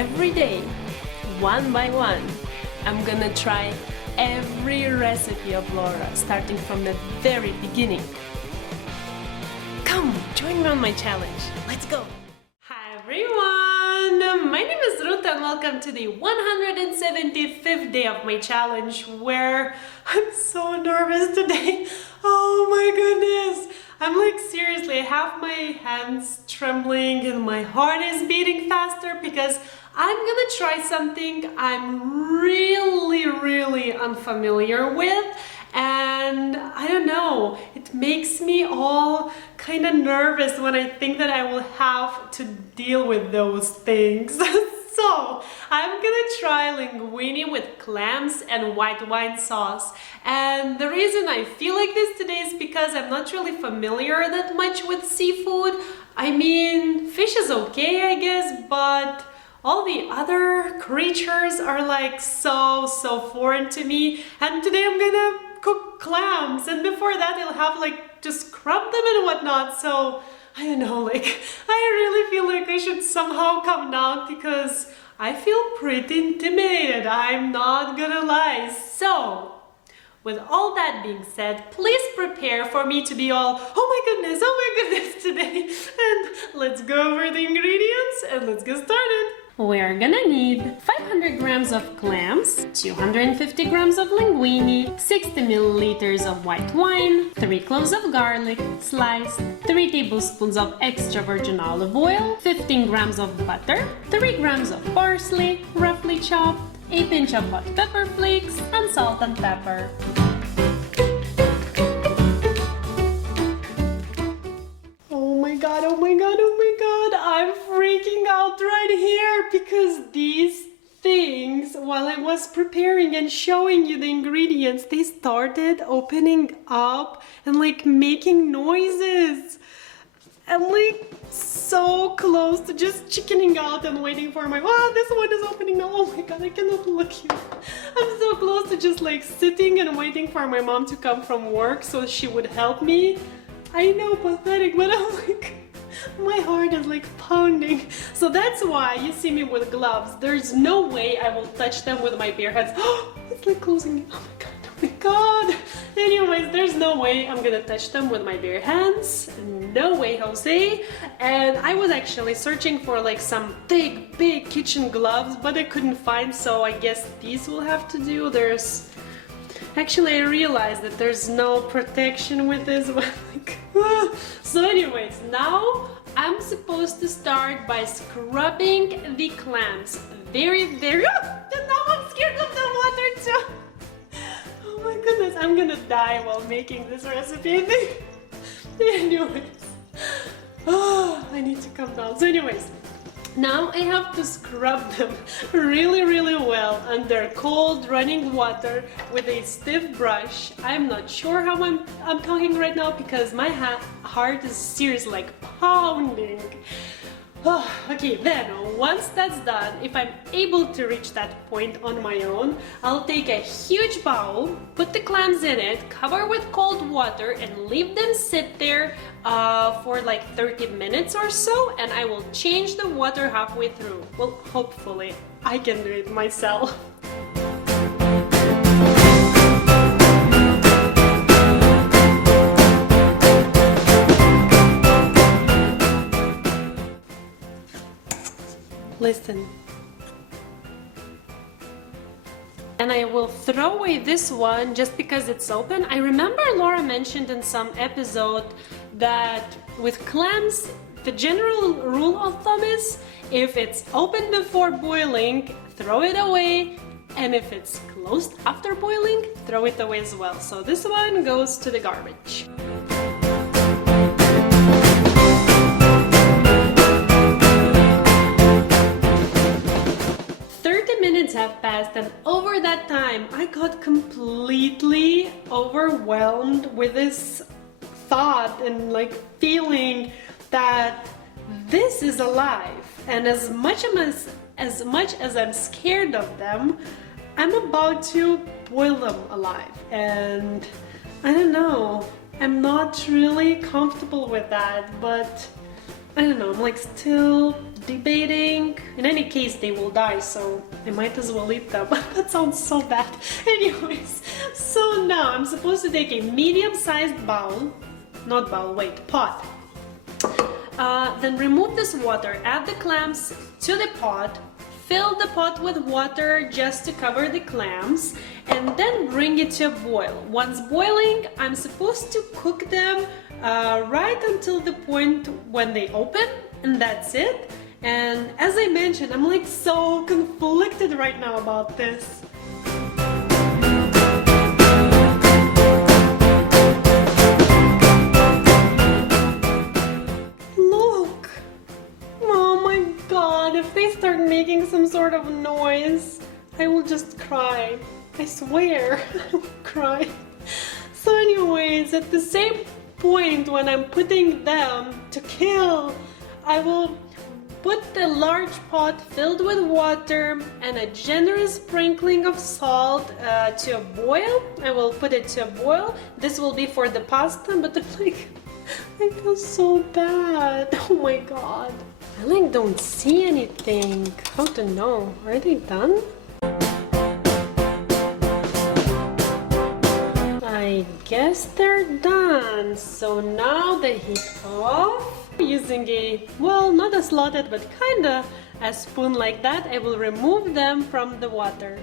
every day, one by one, I'm gonna try every recipe of Laura, starting from the very beginning. Come, join me on my challenge. Let's go! Hi everyone! My name is Ruta and welcome to the 175th day of my challenge, where I'm so nervous today. Oh my goodness! I'm like, seriously, I have my hands trembling and my heart is beating faster because I'm gonna try something I'm really unfamiliar with, and I don't know, it makes me all kind of nervous when I think that I will have to deal with those things. So I'm gonna try linguine with clams and white wine sauce, and the reason I feel like this today is because I'm not really familiar that much with seafood. I mean, fish is okay, I guess, but all the other creatures are like so foreign to me, and today I'm gonna cook clams, and before that I'll have like to scrub them and whatnot, so I don't know, like I really feel like I should somehow come down because I feel pretty intimidated, I'm not gonna lie. So with all that being said, please prepare for me to be all, oh my goodness today, and let's go over the ingredients and let's get started. We're gonna need 500 grams of clams, 250 grams of linguine, 60 milliliters of white wine, 3 cloves of garlic, sliced, 3 tablespoons of extra virgin olive oil, 15 grams of butter, 3 grams of parsley, roughly chopped, a pinch of hot pepper flakes, and salt and pepper. Oh my god, I'm freaking out right here because these things, while I was preparing and showing you the ingredients, they started opening up and like making noises. I'm like so close to just chickening out and waiting for my, oh, this one is opening now. Oh my god, I cannot look here. I'm so close to just like sitting and waiting for my mom to come from work so she would help me. I know, pathetic, but I'm like, my heart is like pounding. So that's why you see me with gloves. There's no way I will touch them with my bare hands. Oh, it's like closing. Oh my god. Anyways, there's no way I'm gonna touch them with my bare hands. No way, Jose. And I was actually searching for like some big kitchen gloves, but I couldn't find, so I guess these will have to do. Actually, I realized that there's no protection with this one. So anyways, now I'm supposed to start by scrubbing the clams very and now I'm scared of the water too. Oh my goodness, I'm gonna die while making this recipe, I think. Anyways, oh, I need to calm down. So anyways, now I have to scrub them really well under cold running water with a stiff brush. I'm not sure how I'm talking right now because my heart is seriously like pounding. Oh, okay, then once that's done, if I'm able to reach that point on my own, I'll take a huge bowl, put the clams in it, cover with cold water, and leave them sit there for like 30 minutes or so, and I will change the water halfway through. Well, hopefully I can do it myself. Listen. And I will throw away this one just because it's open. I remember Laura mentioned in some episode that with clams, the general rule of thumb is if it's open before boiling, throw it away, and if it's closed after boiling, throw it away as well. So this one goes to the garbage. Have passed, and over that time I got completely overwhelmed with this thought and like feeling that this is alive, and as much as I'm scared of them, I'm about to boil them alive, and I don't know, I'm not really comfortable with that, but I don't know, I'm like still debating. In any case, they will die, so I might as well eat them. That sounds so bad. Anyways, so now I'm supposed to take a medium-sized bowl, not bowl, wait, pot. Then remove this water, add the clams to the pot, fill the pot with water just to cover the clams, and then bring it to a boil. Once boiling, I'm supposed to cook them right until the point when they open, and that's it. And as I mentioned, I'm like so conflicted right now about this. Look! Oh my god, if they start making some sort of noise, I will just cry. I swear, I will cry. So anyways, at the same point when I'm putting them to kill, I will put the large pot filled with water and a generous sprinkling of salt to a boil. I will put it to a boil. This will be for the pasta, but I'm like, I feel so bad. Oh my god. I like don't see anything. How to know? Are they done? I guess they're done. So now the heat off. Using a, well, not a slotted, but kinda a spoon like that, I will remove them from the water.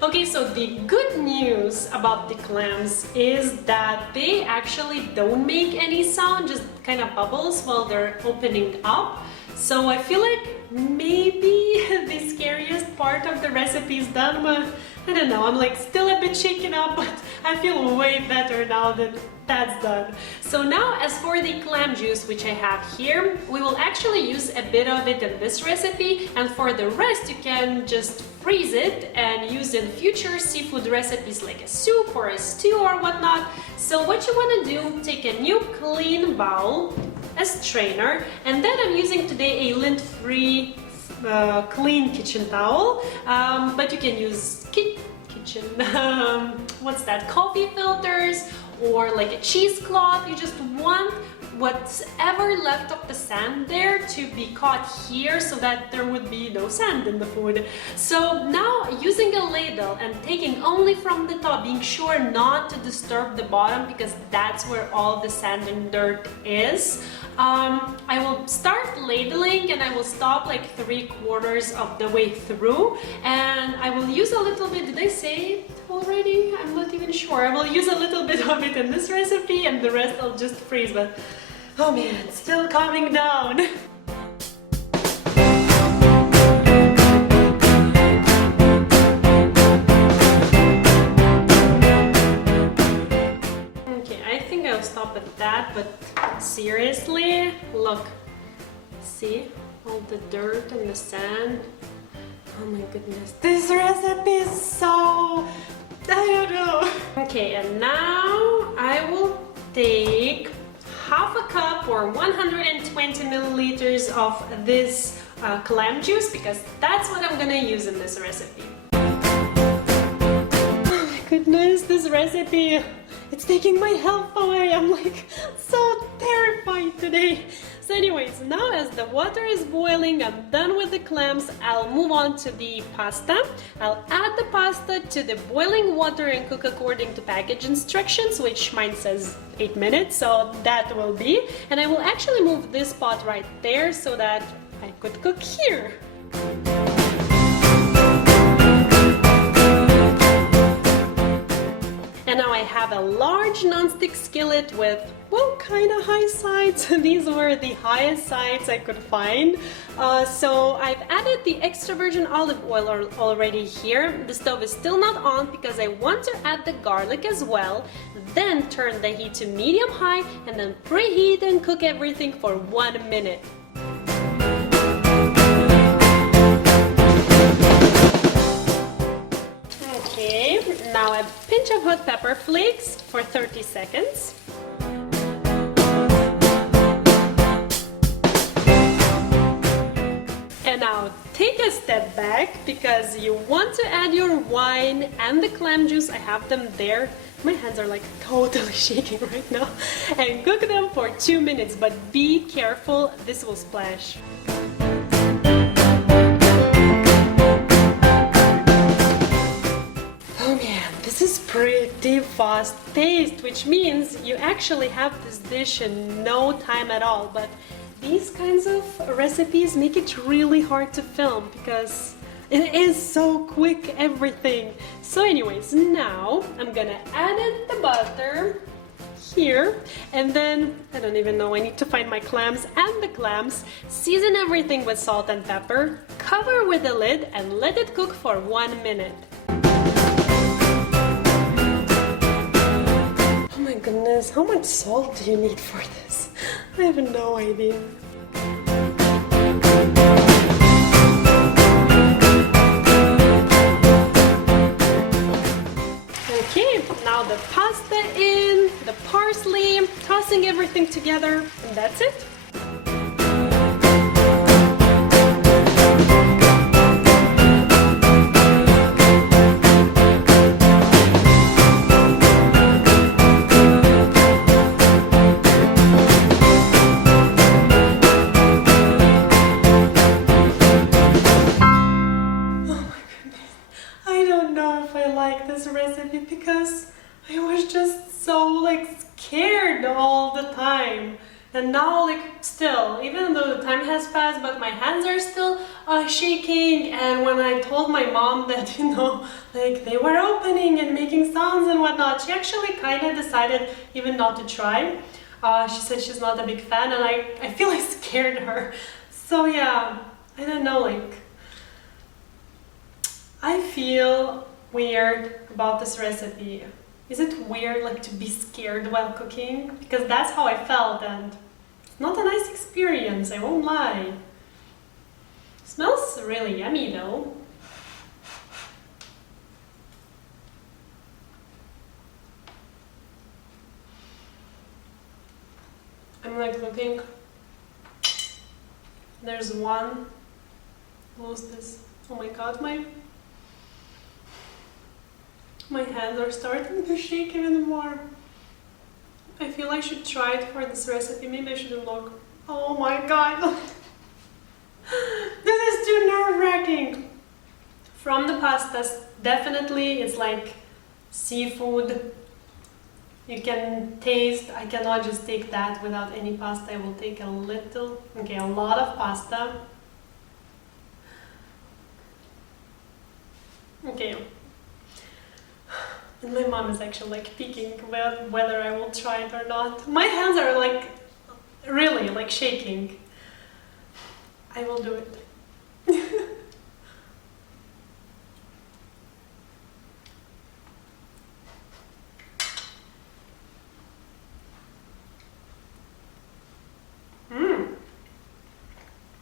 Okay, so the good news about the clams is that they actually don't make any sound, just kind of bubbles while they're opening up. So I feel like maybe the scariest part of the recipe is done, but I don't know, I'm like still a bit shaken up, but I feel way better now that that's done. So now as for the clam juice, which I have here, we will actually use a bit of it in this recipe, and for the rest you can just freeze it and use in future seafood recipes like a soup or a stew or whatnot. So what you want to do, take a new clean bowl, a strainer, and then I'm using today a lint-free clean kitchen towel, but you can use kitchen, what's that, coffee filters or like a cheesecloth. You just want whatever left of the sand there to be caught here so that there would be no sand in the food. So now using a ladle and taking only from the top, being sure not to disturb the bottom because that's where all the sand and dirt is, I will start ladling and I will stop like 3/4 of the way through, and I will use a little bit, did I say it already? I'm not even sure. I will use a little bit of it in this recipe and the rest I'll just freeze, but oh man, it's still coming down. Okay, I think I'll stop at that, but seriously, look, see all the dirt and the sand. Oh my goodness, this recipe is so, I don't know. Okay, and now I will take half a cup or 120 milliliters of this clam juice, because that's what I'm gonna use in this recipe. Oh my goodness, this recipe, it's taking my health away. I'm like so terrified today. So anyways, now as the water is boiling, I'm done with the clams, I'll move on to the pasta. I'll add the pasta to the boiling water and cook according to package instructions, which mine says 8 minutes, so that will be. And I will actually move this pot right there so that I could cook here. And now I have a large non-stick skillet with, well, kind of high sides. These were the highest sides I could find. So I've added the extra virgin olive oil already here. The stove is still not on because I want to add the garlic as well. Then turn the heat to medium-high and then preheat and cook everything for 1 minute. Okay, now a pinch of hot pepper flakes for 30 seconds. And now take a step back because you want to add your wine and the clam juice. I have them there. My hands are like totally shaking right now. And cook them for 2 minutes, but be careful, this will splash. Oh man, this is pretty fast paced, which means you actually have this dish in no time at all. But these kinds of recipes make it really hard to film because it is so quick, everything. So anyways, now I'm gonna add in the butter here, and then, I don't even know, I need to find my clams and the clams. Season everything with salt and pepper, cover with a lid and let it cook for 1 minute. Oh my goodness, how much salt do you need for this? I have no idea. Okay, now the pasta in, the parsley, tossing everything together, and that's it. Recipe because I was just so like scared all the time, and now like still, even though the time has passed, but my hands are still shaking. And when I told my mom that, you know, like they were opening and making sounds and whatnot, she actually kind of decided even not to try. She said she's not a big fan, and I feel I scared her. So yeah, I don't know, like I feel weird about this recipe. Is it weird like to be scared while cooking? Because that's how I felt, and it's not a nice experience, I won't lie. It smells really yummy though. I'm like looking. There's one. What's this? Oh my god, my hands are starting to shake even more. I feel I should try it for this recipe. Maybe I shouldn't look. Oh my god. This is too nerve-wracking. From the pastas, definitely it's like seafood. You can taste. I cannot just take that without any pasta. I will take a little, okay, a lot of pasta. Okay. And my mom is actually like peeking whether I will try it or not. My hands are like really like shaking. I will do it.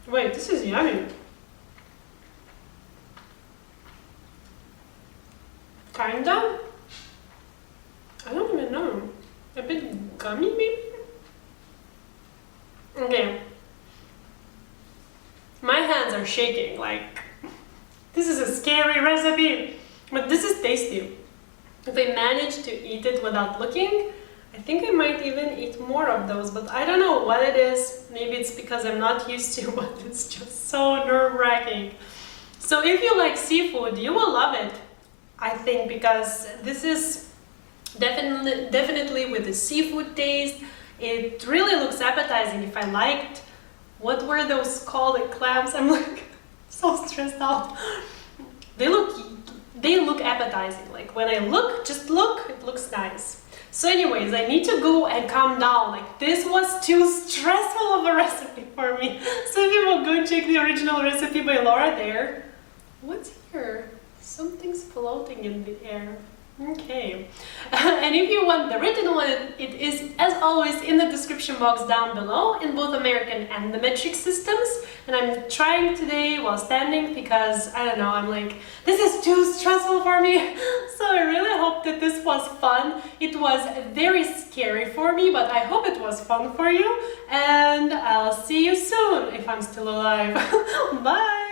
Wait, this is yummy. Kinda? I don't even know. A bit gummy maybe? Okay. My hands are shaking, like this is a scary recipe, but this is tasty. If I manage to eat it without looking, I think I might even eat more of those, but I don't know what it is. Maybe it's because I'm not used to, but it's just so nerve-wracking. So if you like seafood, you will love it, I think, because this is definitely with the seafood taste. It really looks appetizing. If I liked, what were those called, the clams? I'm like so stressed out. They look appetizing. Like when I look, just look, it looks nice. So anyways, I need to go and calm down. Like this was too stressful of a recipe for me. So if you will go check the original recipe by Laura there. What's here? Something's floating in the air. Okay. And if you want the written one, it is as always in the description box down below in both American and the metric systems. And I'm trying today while standing because I don't know, I'm like, this is too stressful for me. So I really hope that this was fun. It was very scary for me, but I hope it was fun for you. And I'll see you soon if I'm still alive. Bye!